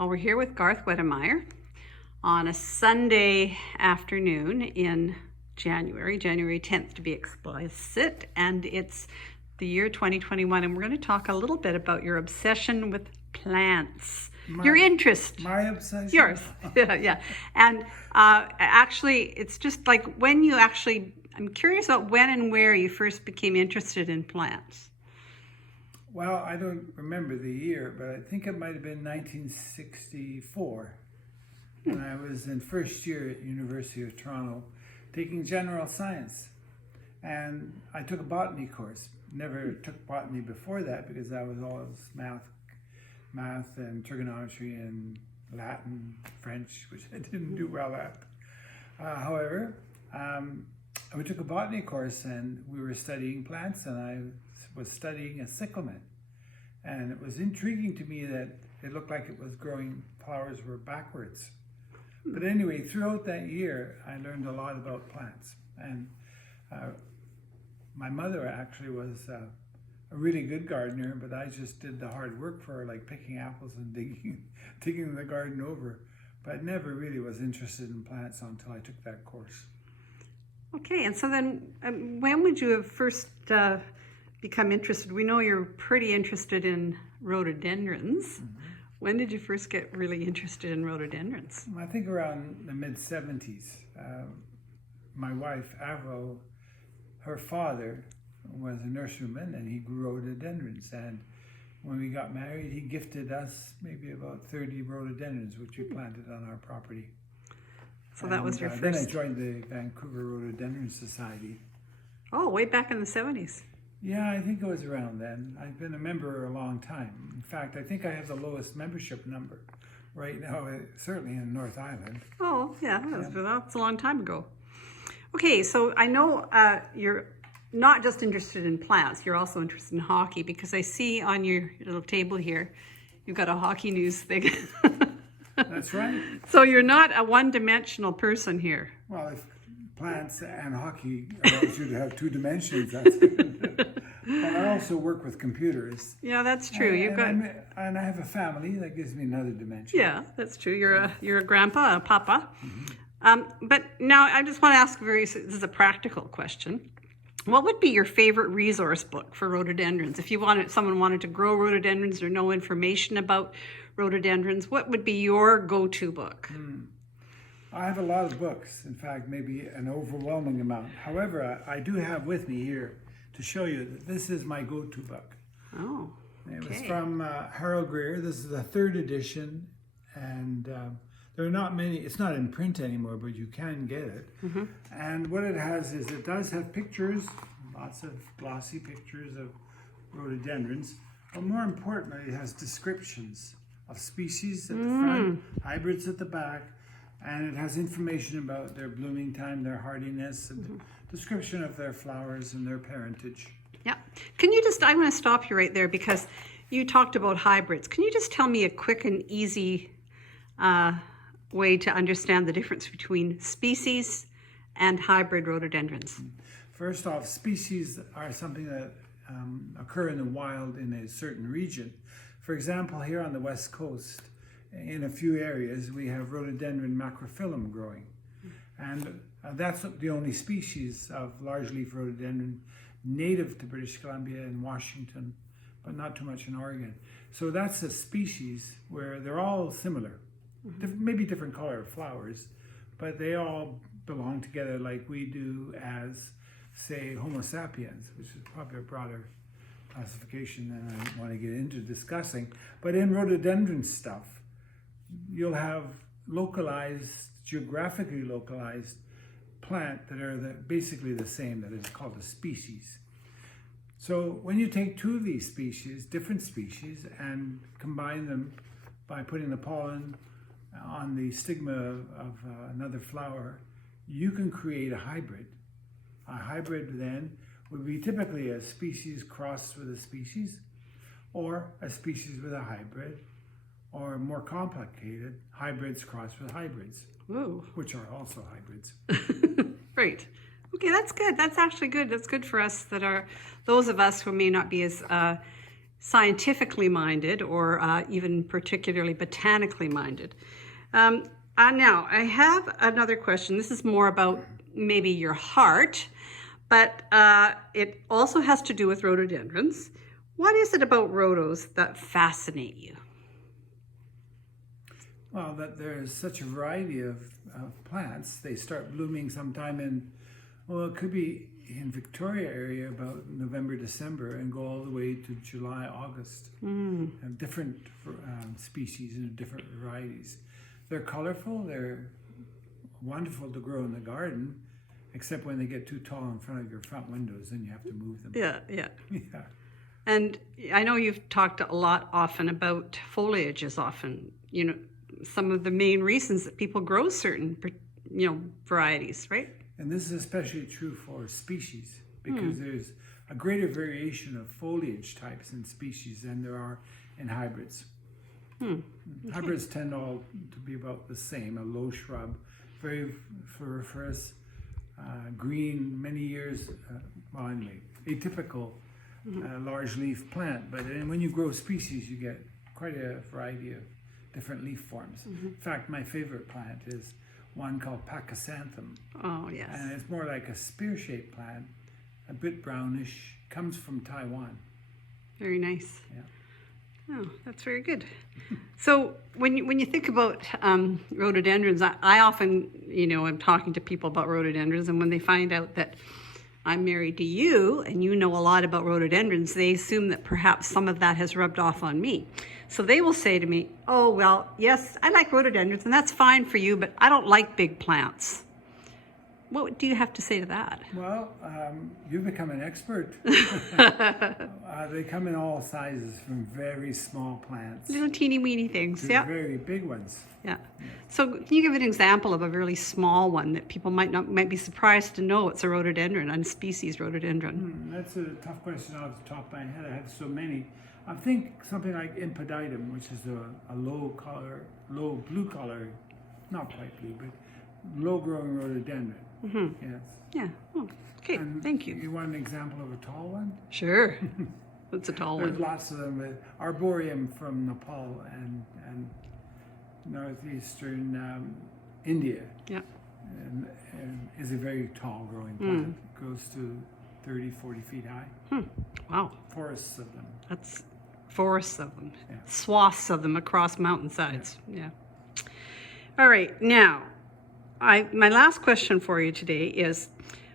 Well, we're here with Garth Wedemire on a Sunday afternoon in January 10th to be explicit, and it's the year 2021, and we're going to talk a little bit about your obsession with plants. Your interest. My obsession? Yours. Yeah. And actually, it's just like when you actually, I'm curious about when and where you first became interested in plants. Well, I don't remember the year, but I think it might have been 1964 when I was in first year at University of Toronto taking general science. And I took a botany course. Never took botany before that because that was always math and trigonometry and Latin, French, which I didn't do well at. However, we took a botany course and we were studying plants, and I was studying a cyclamen. And it was intriguing to me that it looked like it was growing, flowers were backwards. But anyway, throughout that year, I learned a lot about plants. And my mother actually was a really good gardener, but I just did the hard work for her, like picking apples and digging the garden over. But never really was interested in plants until I took that course. Okay, and so then when would you have first become interested? We know you're pretty interested in rhododendrons. Mm-hmm. When did you first get really interested in rhododendrons? I think around the mid-70s. My wife, Avril, her father was a nurseryman and he grew rhododendrons. And when we got married, he gifted us maybe about 30 rhododendrons, which we planted on our property. So that was your first... Then I joined the Vancouver Rhododendron Society. Oh, way back in the 70s. Yeah, I think it was around then. I've been a member a long time. In fact, I think I have the lowest membership number right now, certainly in North Island. Oh, yeah, that's a long time ago. Okay, so I know you're not just interested in plants, you're also interested in hockey, because I see on your little table here, you've got a hockey news thing. That's right. So you're not a one-dimensional person here. Well, if plants and hockey allows you to have two dimensions, that's good. But I also work with computers. Yeah, that's true. And I have a family that gives me another dimension. Yeah, that's true. You're a grandpa, a papa. Mm-hmm. But now I just want to ask this is a practical question. What would be your favorite resource book for rhododendrons? If someone wanted to grow rhododendrons or know information about rhododendrons, what would be your go-to book? I have a lot of books. In fact, maybe an overwhelming amount. However, I do have with me here to show you that this is my go-to book. Oh, okay. It was from Harold Greer. This is the third edition, and there are not many. It's not in print anymore, but you can get it. Mm-hmm. And what it has is it does have pictures, lots of glossy pictures of rhododendrons. But more importantly, it has descriptions of species at the front, hybrids at the back, and it has information about their blooming time, their hardiness, and description of their flowers and their parentage. Yeah. Can you I'm going to stop you right there because you talked about hybrids. Can you just tell me a quick and easy way to understand the difference between species and hybrid rhododendrons? First off, species are something that occur in the wild in a certain region. For example, here on the West Coast, in a few areas, we have rhododendron macrophyllum growing. And that's the only species of large-leaf rhododendron native to British Columbia and Washington, but not too much in Oregon. So that's a species where they're all similar. Maybe different color of flowers, but they all belong together like we do as, say, Homo sapiens, which is probably a broader classification than I want to get into discussing. But in rhododendron stuff, you'll have geographically localized plant that are basically the same, that is called a species. So when you take two of these species, different species, and combine them by putting the pollen on the stigma of another flower, you can create a hybrid. A hybrid then would be typically a species crossed with a species, or a species with a hybrid, or more complicated, hybrids crossed with hybrids. Ooh. Which are also hybrids. Right. Okay, that's good. That's actually good. That's good for us those of us who may not be as scientifically minded or even particularly botanically minded. Now, I have another question. This is more about maybe your heart, but it also has to do with rhododendrons. What is it about rhodos that fascinate you? Well, that there's such a variety of plants. They start blooming sometime in, well, it could be in Victoria area about November, December, and go all the way to July, August. And different species and different varieties. They're colorful. They're wonderful to grow in the garden, except when they get too tall in front of your front windows, then you have to move them. Yeah. Yeah. And I know you've talked a lot often about foliage is often, some of the main reasons that people grow certain, varieties, right? And this is especially true for species because there's a greater variation of foliage types in species than there are in hybrids. Okay. Hybrids tend all to be about the same, a low shrub, very floriferous, green, many years, atypical large leaf plant. But when you grow species, you get quite a variety of different leaf forms. In fact, my favorite plant is one called Pachysanthem. Oh, yes. And it's more like a spear-shaped plant, a bit brownish, comes from Taiwan. Very nice. Yeah. Oh, that's very good. So when you think about rhododendrons, I often, I'm talking to people about rhododendrons, and when they find out that I'm married to you and you know a lot about rhododendrons, they assume that perhaps some of that has rubbed off on me. So they will say to me, oh, well, yes, I like rhododendrons, and that's fine for you, but I don't like big plants. What do you have to say to that? Well, you've become an expert. They come in all sizes, from very small plants Little teeny weeny things, to yeah. very big ones. Yeah. So can you give an example of a really small one that people might be surprised to know it's a rhododendron, a species rhododendron? That's a tough question off the top of my head. I have so many. I think something like Impeditum, which is a low blue color, not quite blue, but low growing rhododendron. Yes. Yeah. Oh, okay. And thank you. You want an example of a tall one? Sure. That's a tall There's one. lots of them. Arboreum from Nepal and northeastern India. Yeah. And is a very tall growing plant. It goes to 30, 40 feet high. Wow. Forests of them. That's forests of them. Yeah. Swaths of them across mountainsides. Yeah. All right. Now, my last question for you today is,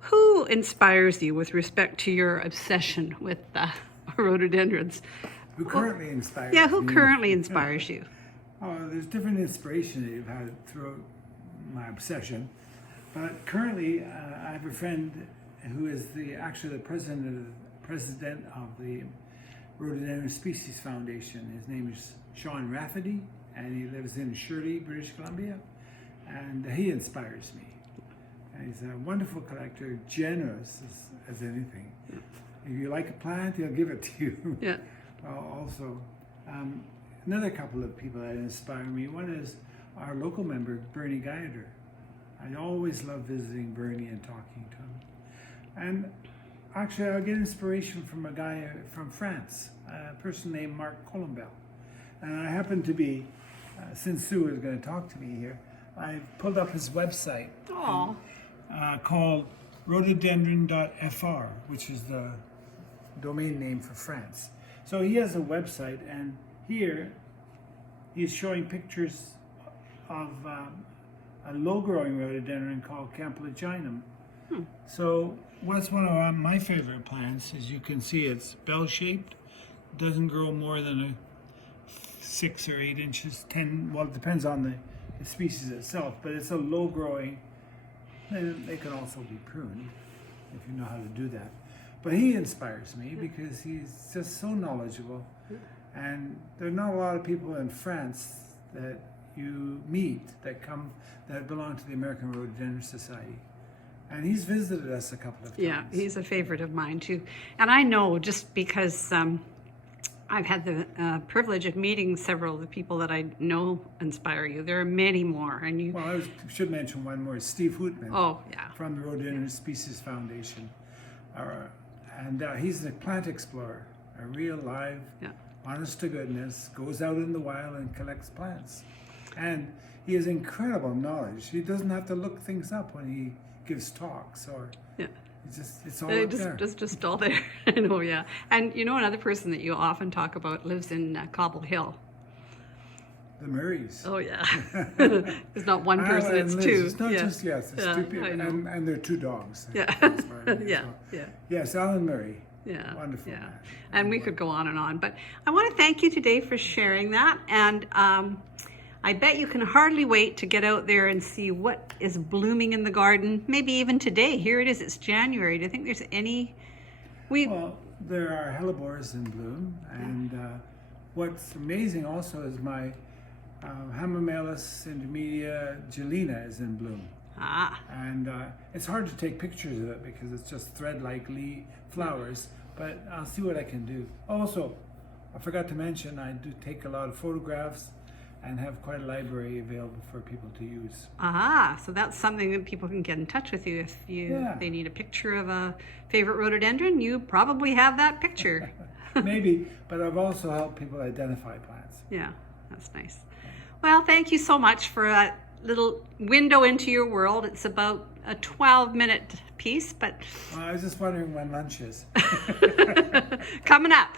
who inspires you with respect to your obsession with rhododendrons? Who currently inspires Yeah, who me? currently inspires you? Oh, there's different inspiration that you've had throughout my obsession. But currently, I have a friend who is actually the president of the Rhododendron Species Foundation. His name is Sean Rafferty, and he lives in Shirley, British Columbia. And he inspires me. And he's a wonderful collector, generous as anything. If you like a plant, he'll give it to you. Yeah. Also, another couple of people that inspire me. One is our local member, Bernie Guyder. I always love visiting Bernie and talking to him. And actually, I get inspiration from a guy from France, a person named Marc Colombel. And I happen to be, since Sue is going to talk to me here, I pulled up his website called rhododendron.fr, which is the domain name for France. So he has a website, and here he's showing pictures of a low-growing rhododendron called Campylogynum. So what's one of my favorite plants, as you can see, it's bell-shaped, doesn't grow more than 6 or 8 inches, 10, well, it depends on the species itself, but it's a low growing, and they can also be pruned if you know how to do that. But he inspires me because he's just so knowledgeable, and there are not a lot of people in France that you meet that belong to the American Rhododendron Society. And he's visited us a couple of times. Yeah, he's a favorite of mine too. And I know, just because I've had the privilege of meeting several of the people that I know inspire you. There are many more, and you. Well, I should mention one more. Steve Hootman. Oh, yeah. From the Rhododendron Species Foundation, and he's a plant explorer, a real live, Yeah. honest to goodness, goes out in the wild and collects plants. And he has incredible knowledge. He doesn't have to look things up when he gives talks, or Yeah. it's all up there. Just all there. I know, yeah. And you know, another person that you often talk about lives in Cobble Hill. The Murrays. Oh, yeah. It's not one person, and it's Liz. two. It's not yeah. just, yes, it's Yeah, two people. I know. And they're two dogs. Yeah. As far as Yeah, well. yeah. Yes, Alan Murray. Yeah. Wonderful Yeah. man. And we could go on and on. But I want to thank you today for sharing that. And I bet you can hardly wait to get out there and see what is blooming in the garden. Maybe even today. Here it is. It's January. Do you think there's any... Well, there are hellebores in bloom. And what's amazing also is my Hamamelis intermedia gelina is in bloom. Ah. And it's hard to take pictures of it because it's just thread-like flowers, but I'll see what I can do. Also, I forgot to mention, I do take a lot of photographs and have quite a library available for people to use. Ah, so that's something that people can get in touch with you if they need a picture of a favorite rhododendron. You probably have that picture. Maybe, but I've also helped people identify plants. Yeah, that's nice. Well, thank you so much for that little window into your world. It's about a 12-minute piece, but I was just wondering when lunch is. coming up.